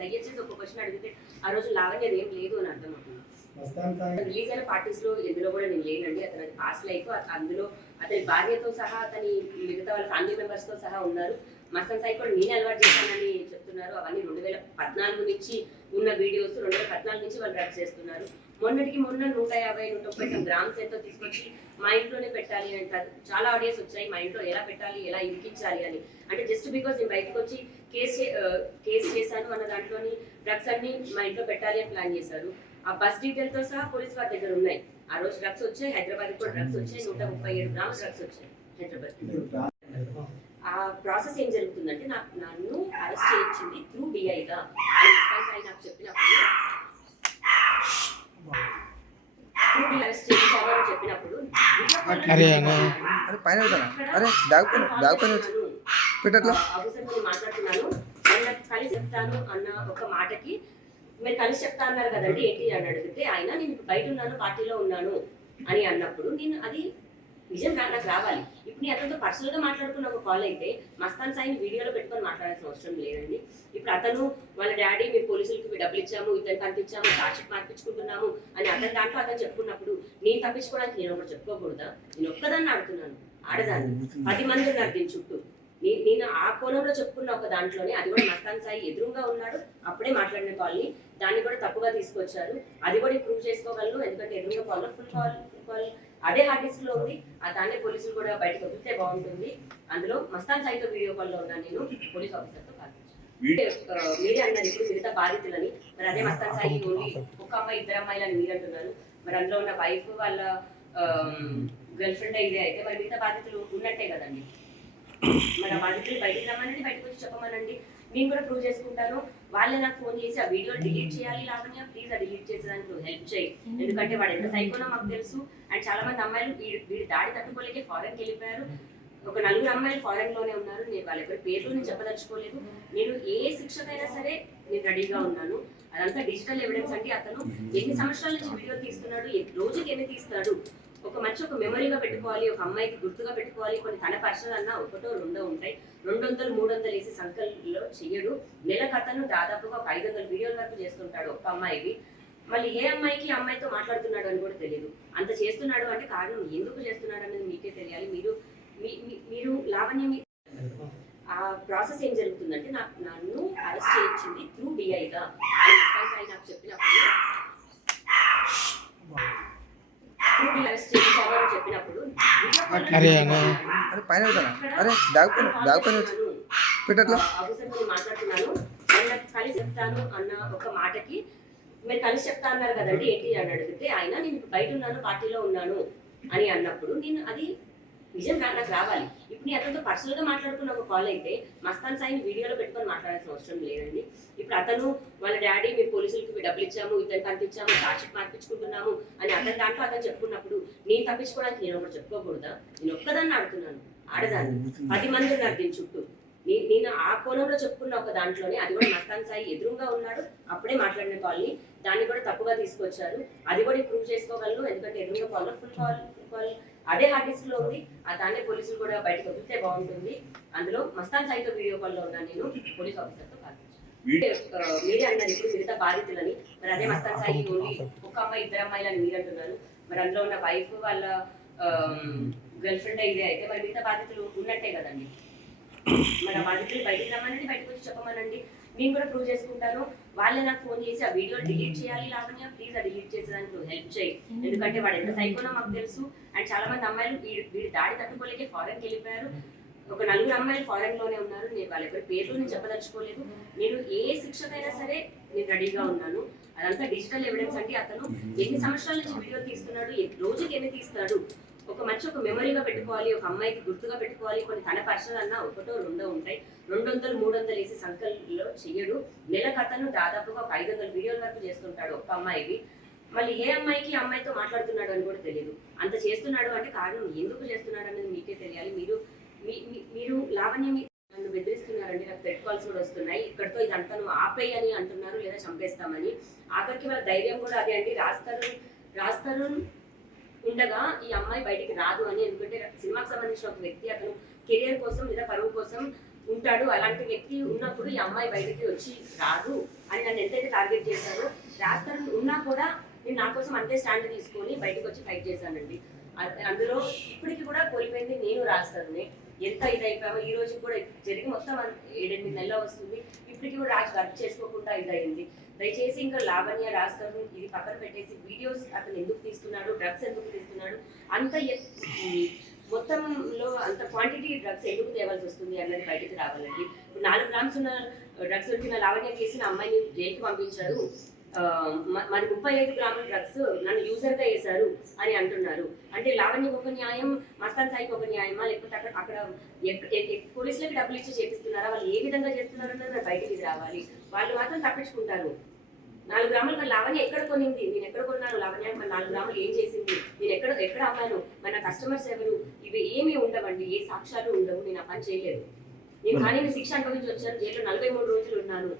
దయచేసి ఒక క్వశ్చన్ అడిగితే ఆ రోజు లావణ్యది ఏం లేదు అని అర్థం అవుతుంది. రిలీజ్ అయిన పార్టీస్ లో ఎందులో కూడా నేను లేనండి. అతని పాస్ట్ లైఫ్ అందులో అతని భార్యతో సహా అతని మిగతా వాళ్ళ ఫ్యామిలీ మెంబర్స్ తో సహా ఉన్నారు. మస్తాన్ సాయి కూడా నేను అలవాటు చేశానని చెప్తున్నారు. అవన్నీ 2014 నుంచి ఉన్న వీడియోస్. 2014 నుంచి వాళ్ళు డ్రగ్స్ చేస్తున్నారు. మొన్నటికి మొన్న 150-130 గ్రామ్స్ ఎంతో తీసుకొచ్చి మా ఇంట్లోనే పెట్టాలి అని చాలా ఆడియోస్ వచ్చాయి. మా ఇంట్లో ఎలా పెట్టాలి, ఎలా ఇరికించాలి అని. అంటే జస్ట్ బికాస్ నేను బయటకు వచ్చి కేసు చేశాను అన్న దాంట్లోని డ్రగ్స్ అన్ని మా ఇంట్లో పెట్టాలి అని ప్లాన్ చేశారు. ఆ బస్ డీటెయిల్ తో సహా పోలీస్ వారి దగ్గర ఉన్నాయి. ఆ రోజు డ్రగ్స్ వచ్చాయి. హైదరాబాద్ కూడా డ్రగ్స్ వచ్చాయి. 137 గ్రామ్స్ డ్రగ్స్ వచ్చాయి హైదరాబాద్. ఆ ప్రాసెస్ ఏం జరుగుతుందంటే నన్ను అరెస్ట్ చేయించింది త్రూ డిఐగా నాకు చెప్పినప్పుడు చెప్పినప్పుడు మాట్లాడుతున్నాను కలిసి చెప్తాను అన్న ఒక మాటకి మీరు కలిసి చెప్తా అన్నారు కదండి ఏంటి అని అడిగితే ఆయన నేను బయట ఉన్నాను, పార్టీలో ఉన్నాను అని అన్నప్పుడు నేను అది నిజం నాకు రావాలి. ఇప్పుడు నేను అతనితో పర్సనల్ గా మాట్లాడుకున్న ఒక కాల్ అయితే మస్తాన్ సాయిని వీడియోలో పెట్టుకొని మాట్లాడాల్సిన అవసరం లేదండి. ఇప్పుడు అతను వాళ్ళ డాడీ మేము పోలీసులకి డబ్బులు ఇచ్చాము, ఇతను కనిపించాము, సాక్షి మార్పించుకుంటున్నాము అని అతని దాంట్లో అతను చెప్పుకున్నప్పుడు నేను తప్పించుకోవడానికి నేను ఒకటి చెప్పుకోకూడదా? నేను ఒక్కదాన్ని ఆడుతున్నాను, ఆడదాన్ని 10 మంది ఉన్నారు దీని చుట్టూ. నేను ఆ కోణంలో చెప్పుకున్న ఒక దాంట్లోనే అది కూడా మస్తాన్ సాయి ఎదురుగా ఉన్నాడు. అప్పుడే మాట్లాడిన కాల్ని దాన్ని కూడా తప్పుగా తీసుకొచ్చారు. అది కూడా ప్రూవ్ చేసుకోగలను. ఎందుకంటే ఎదురుగా కాల్ ఫుల్ కాల్ అదే హార్డ్ డిస్క్ లో ఉంది. ఆ దాన్ని పోలీసులు కూడా బయటకు వదిలితే బాగుంటుంది. అందులో మస్తాన్ సాయితో వీడియో కాల్ లో ఉన్నాను నేను పోలీస్ ఆఫీసర్ తో కాదు. మీరే అన్నారు ఇప్పుడు మిగతా బాధితులని. మరి అదే మస్తాన్ సాయి ఓన్లీ ఒక అమ్మాయి 2 అమ్మాయిలని మీరు అంటున్నారు. మరి అందులో ఉన్న వైఫ్ వాళ్ళ గర్ల్ ఫ్రెండ్ ఇదే అయితే మరి మిగతా బాధితులు ఉన్నట్టే కదండి. మరి ఆ బాధితులు బయటకు రమ్మనండి, బయటకు వచ్చి చెప్పమనండి. నేను కూడా ప్రూవ్ చేసుకుంటాను. వాళ్ళే నాకు ఫోన్ చేసి ఆ వీడియో డిలీట్ చేయాలి లావణ్య ప్లీజ్ ఆ డిలీట్ చేసేదానికి నువ్వు హెల్ప్ చేయి. ఎందుకంటే వాడు ఎంత సైకోనో మాకు తెలుసు. అండ్ చాలా మంది అమ్మాయిలు వీడి దాడి తట్టుకోలేకే ఫారెన్కి వెళ్ళిపోయారు. ఒక 4 అమ్మాయిలు ఫారెన్ లోనే ఉన్నారు. నేను వాళ్ళ ఎవరి పేర్లు నేను చెప్పదలుచుకోలేదు. నేను ఏ శిక్షకైనా సరే నేను రెడీగా ఉన్నాను. అదంతా డిజిటల్ ఎవిడెన్స్ అండి. అతను ఎన్ని సంవత్సరాల నుంచి వీడియో తీస్తున్నాడు, రోజుకి ఎన్ని తీస్తాడు, ఒక మెమరీగా పెట్టుకోవాలి, ఒక అమ్మాయికి గుర్తుగా పెట్టుకోవాలి. కొన్ని తన పర్సనల్ అన్న 1-2 ఉంటాయి. 200-300 వేసి సంఖ్యలో చెయ్యడు. నెలకు అతను దాదాపుగా ఒక 500 వీడియోల వరకు చేస్తుంటాడు ఒక అమ్మాయికి. మళ్ళీ ఏ అమ్మాయికి అమ్మాయితో మాట్లాడుతున్నాడు అని కూడా తెలియదు. అంత చేస్తున్నాడు అంటే కారణం ఎందుకు చేస్తున్నాడు అనేది మీకే తెలియాలి. మీరు లావణ్య ఆ ప్రాసెస్ ఏం జరుగుతుందంటే నన్ను అరెస్ట్ చేయించింది త్రూ డిఐగా నాకు చెప్పినప్పుడు చెప్పినప్పుడు మాట్లాడుతున్నాను కలిసి చెప్తాను అన్న ఒక మాటకి మీరు కలిసి చెప్తా అన్నారు కదండి ఏంటి అని అడిగితే ఆయన నేను బయట ఉన్నాను, పార్టీలో ఉన్నాను అని అన్నప్పుడు నేను అది నిజం నాకు రావాలి. ఇప్పుడు నేను అతనితో పర్సనల్ గా మాట్లాడుకున్న ఒక కాల్ అయితే మస్తాన్ సాయిని వీడియోలో పెట్టుకొని మాట్లాడాల్సిన అవసరం లేదండి. ఇప్పుడు అతను వాళ్ళ డాడీ మేము పోలీసులకి డబ్బులు ఇచ్చాము, ఇతను కనిపించాము, సాక్షి మార్పించుకుంటున్నాము అని అతని దాంట్లో అతను చెప్పుకున్నప్పుడు నేను తప్పించుకోవడానికి నేను ఒకటి చెప్పుకోకూడదా? నేను ఒక్కదాన్ని ఆడుతున్నాను, ఆడదాన్ని 10 మంది ఉన్నారు దీని చుట్టూ. నేను ఆ కోణంలో చెప్పుకున్న ఒక దాంట్లోనే అది కూడా మస్తాన్ సాయి ఎదురుగా ఉన్నాడు. అప్పుడే మాట్లాడిన కాల్ని దాన్ని కూడా తప్పుగా తీసుకొచ్చారు. అది కూడా ప్రూవ్ చేసుకోగలను. ఎందుకంటే ఎదురుగా కాల్ ఫుల్ కాల్ అదే హార్డ్ డిస్క్ లో ఉంది. ఆ దాన్ని పోలీసులు కూడా బయటకు వదిలితే బాగుంటుంది. అందులో మస్తాన్ సాయితో వీడియో కాల్ లో ఉన్నాను నేను పోలీస్ ఆఫీసర్ తో కాదు. మీరే అన్నారు ఇప్పుడు మిగతా బాధితులని. మరి అదే మస్తాన్ సాయి ఓన్లీ ఒక అమ్మాయి 2 అమ్మాయిలని మీరు అంటున్నారు. మరి అందులో ఉన్న వైఫ్ వాళ్ళ గర్ల్ ఫ్రెండ్ ఇదే అయితే మరి మిగతా బాధితులు ఉన్నట్టే కదండి. మరి ఆ బాధితులు బయటకు రమ్మనండి, బయటకు వచ్చి చెప్పమనండి. నేను కూడా ప్రూవ్ చేసుకుంటాను. వాళ్ళే నాకు ఫోన్ చేసి ఆ వీడియో డిలీట్ చేయాలి లావణ్య ప్లీజ్ ఆ డిలీట్ చేసేదానికి నువ్వు హెల్ప్ చేయి. ఎందుకంటే వాడు ఎంత సైకోనో మాకు తెలుసు. అండ్ చాలా మంది అమ్మాయిలు వీడి దాడి తట్టుకోలేకే ఫారెన్కి వెళ్ళిపోయారు. ఒక 4 అమ్మాయిలు ఫారెన్ లోనే ఉన్నారు. నేను వాళ్ళ ఎవరి పేర్లు నేను చెప్పదలుచుకోలేదు. నేను ఏ శిక్షకైనా సరే నేను రెడీగా ఉన్నాను. అదంతా డిజిటల్ ఎవిడెన్స్ అండి. అతను ఎన్ని సంవత్సరాల నుంచి వీడియో తీస్తున్నాడు, రోజుకి ఎన్ని తీస్తాడు, ఒక మెమరీగా పెట్టుకోవాలి, ఒక అమ్మాయికి గుర్తుగా పెట్టుకోవాలి. కొన్ని తన పర్సనల్ అన్న 1-2 ఉంటాయి. 200-300 వేసి సంఖ్యలో చెయ్యడు. నెలకు అతను దాదాపుగా ఒక 500 వీడియోల వరకు చేస్తుంటాడు ఒక అమ్మాయికి. మళ్ళీ ఏ అమ్మాయికి అమ్మాయితో మాట్లాడుతున్నాడు అని కూడా తెలియదు. అంత చేస్తున్నాడు అంటే కారణం ఎందుకు చేస్తున్నాడు అనేది మీకే తెలియాలి. మీరు లావణ్య నన్ను బెదిరిస్తున్నారండి. నాకు థ్రెట్ కాల్స్ కూడా వస్తున్నాయి. ఇక్కడితో ఇదంతా నువ్వు ఆపేయని అంటున్నారు, లేదా చంపేస్తామని. ఆఖరికి వాళ్ళ ధైర్యం కూడా అదే అండి. రాస్తారు ఉండగా ఈ అమ్మాయి బయటికి రాదు అని. ఎందుకంటే సినిమాకి సంబంధించిన ఒక వ్యక్తి అతను కెరియర్ కోసం లేదా పరువు కోసం ఉంటాడు. అలాంటి వ్యక్తి ఉన్నప్పుడు ఈ అమ్మాయి బయటికి వచ్చి రాదు నన్ను ఎంతైతే టార్గెట్ చేశారో రాస్తారు ఉన్నా కూడా నేను నా కోసం అంతే స్టాండ్ తీసుకొని బయటకు వచ్చి ఫైట్ చేశానండి. అందులో ఇప్పటికి కూడా కోల్పోయింది నేను రాస్తాను. ఎంత ఇదైపోయామో ఈ రోజు కూడా జరిగి మొత్తం 7-8 నెలలు వస్తుంది. ఇప్పటికి కూడా రాజు వర్క్ చేసుకోకుండా ఇదైంది. దయచేసి ఇంకా లావణ్య రాస్తాను ఇది పక్కన పెట్టేసి వీడియోస్ అతను ఎందుకు తీస్తున్నాడు, డ్రగ్స్ ఎందుకు తీస్తున్నాడు, అంత మొత్తంలో అంత క్వాంటిటీ డ్రగ్స్ ఎందుకు తేవాల్సి వస్తుంది అన్నది బయటకు రావాలండి. ఇప్పుడు 4 గ్రామ్స్ ఉన్న డ్రగ్స్ దొరికిన లావణ్య కేసిన అమ్మాయిని జైలుకి పంపించారు. మరి 35 గ్రాముల డ్రగ్స్ నన్ను యూజర్గా వేశారు అని అంటున్నారు. అంటే లావణ్యకు ఒక న్యాయం, మస్తాన్ సాయికి ఒక న్యాయమా, లేకపోతే అక్కడ పోలీసులకి డబ్బులు ఇచ్చి చేపిస్తున్నారా, వాళ్ళు ఏ విధంగా చేస్తున్నారు అన్నది బయటకి రావాలి. వాళ్ళు మాత్రం తప్పించుకుంటారు. 4 గ్రాములు మరి లావణ్య ఎక్కడ కొనింది, నేను ఎక్కడ కొన్నాను, లావణ్య మరి 4 గ్రాములు ఏం చేసింది, నేను ఎక్కడ అమ్మాను, మన కస్టమర్స్ ఎవరు, ఇవి ఏమీ ఉండవండి, ఏ సాక్ష్యాలు ఉండవు. నేను ఆ పని చేయలేదు. నేను కానీ శిక్ష అనుభవించి వచ్చాను. జైల్లో 43 రోజులు ఉన్నాను.